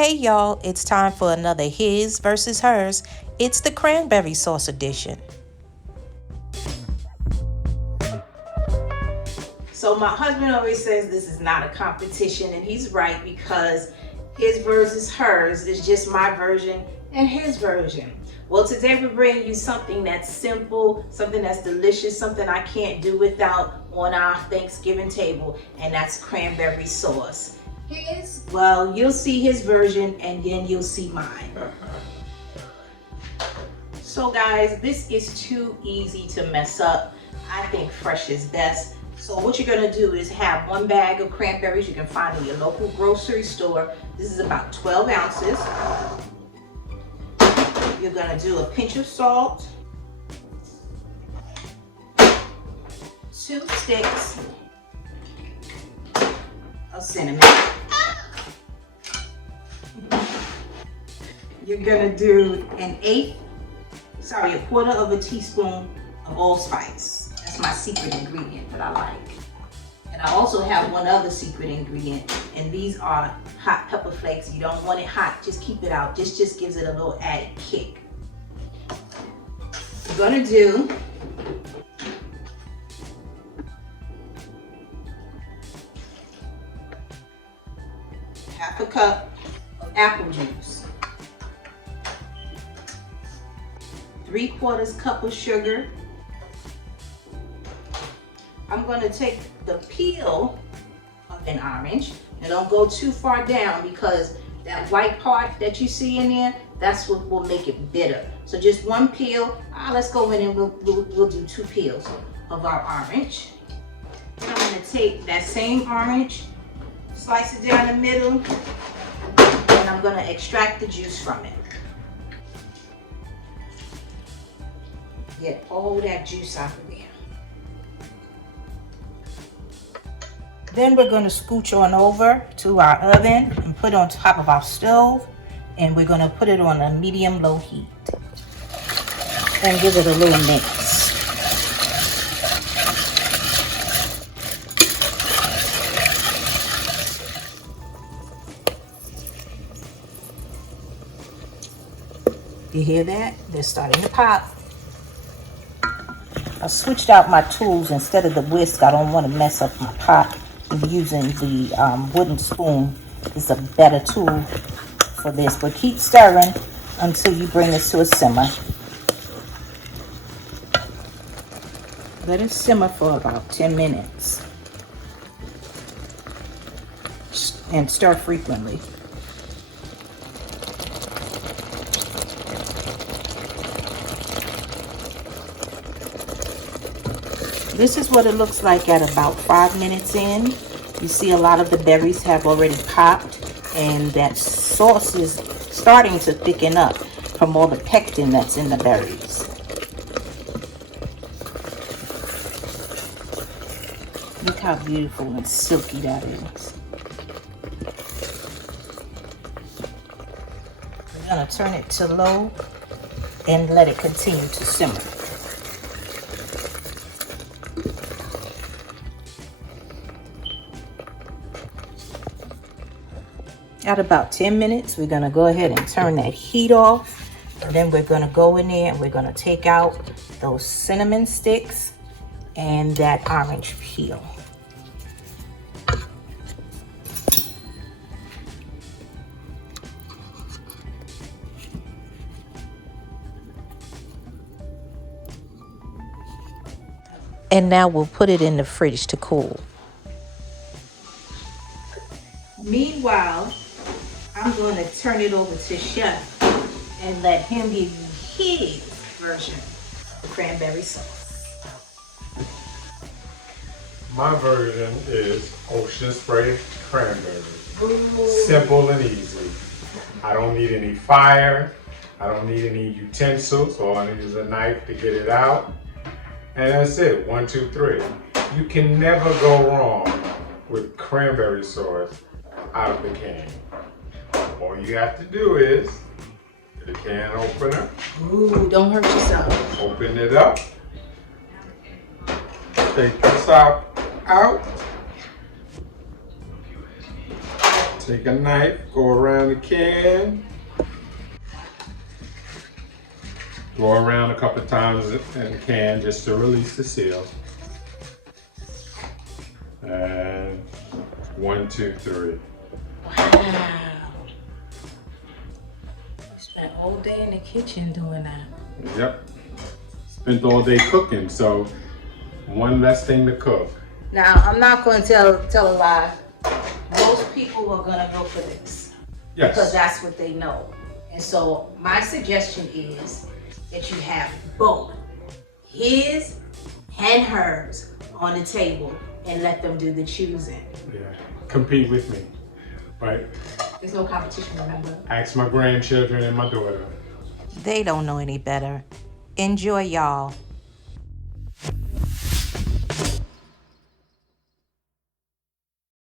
Hey y'all, it's time for another His versus Hers. It's the Cranberry Sauce Edition. So my husband always says this is not a competition, and he's right, because his versus hers is just my version and his version. Well, today we're bringing you something that's simple, something that's delicious, something I can't do without on our Thanksgiving table, and that's cranberry sauce. His, well, you'll see his version and then you'll see mine. So guys, this is too easy to mess up. I think fresh is best. So what you're gonna do is have 1 bag of cranberries you can find in your local grocery store. This is about 12 ounces. You're gonna do a pinch of salt, 2 sticks of cinnamon. You're gonna do a quarter of a teaspoon of allspice. That's my secret ingredient that I like. And I also have one other secret ingredient, and these are hot pepper flakes. You don't want it hot, just keep it out. This just gives it a little added kick. We're gonna do half a cup of apple juice, 3/4 cup of sugar. I'm going to take the peel of an orange, and don't go too far down, because that white part that you see in there, that's what will make it bitter. So just 1 peel. Let's go in and we'll do 2 peels of our orange. I'm going to take that same orange, slice it down the middle, and I'm going to extract the juice from it. Get all that juice out of there. Then we're going to scooch on over to our oven and put it on top of our stove, and we're going to put it on a medium-low heat and give it a little mix. You hear that? They're starting to pop. I switched out my tools. Instead of the whisk, I don't want to mess up my pot. I'm using the wooden spoon. It's a better tool for this, but keep stirring until you bring this to a simmer. Let it simmer for about 10 minutes and stir frequently. This is what it looks like at about 5 minutes in. You see a lot of the berries have already popped, and that sauce is starting to thicken up from all the pectin that's in the berries. Look how beautiful and silky that is. We're gonna turn it to low and let it continue to simmer. At about 10 minutes, we're going to go ahead and turn that heat off. And then we're going to go in there and we're going to take out those cinnamon sticks and that orange peel. And now we'll put it in the fridge to cool. Meanwhile, I'm going to turn it over to Chef and let him give you his version of cranberry sauce. My version is ocean spray cranberry. Simple and easy. I don't need any fire. I don't need any utensils. All I need is a knife to get it out. And that's it. 1, 2, 3. You can never go wrong with cranberry sauce out of the can. All you have to do is get a can opener. Ooh, don't hurt yourself. Open it up. Take the top out. Take a knife, go around the can. Go around a couple of times in the can just to release the seal. And 1, 2, 3. Wow. Spent all day in the kitchen doing that. Yep. Spent all day cooking, so one less thing to cook. Now, I'm not going to tell a lie. Most people are going to go for this. Yes. Because that's what they know. And so my suggestion is that you have both his and hers on the table and let them do the choosing. Yeah. Compete with me. Right? There's no competition, remember? Ask my grandchildren and my daughter. They don't know any better. Enjoy, y'all.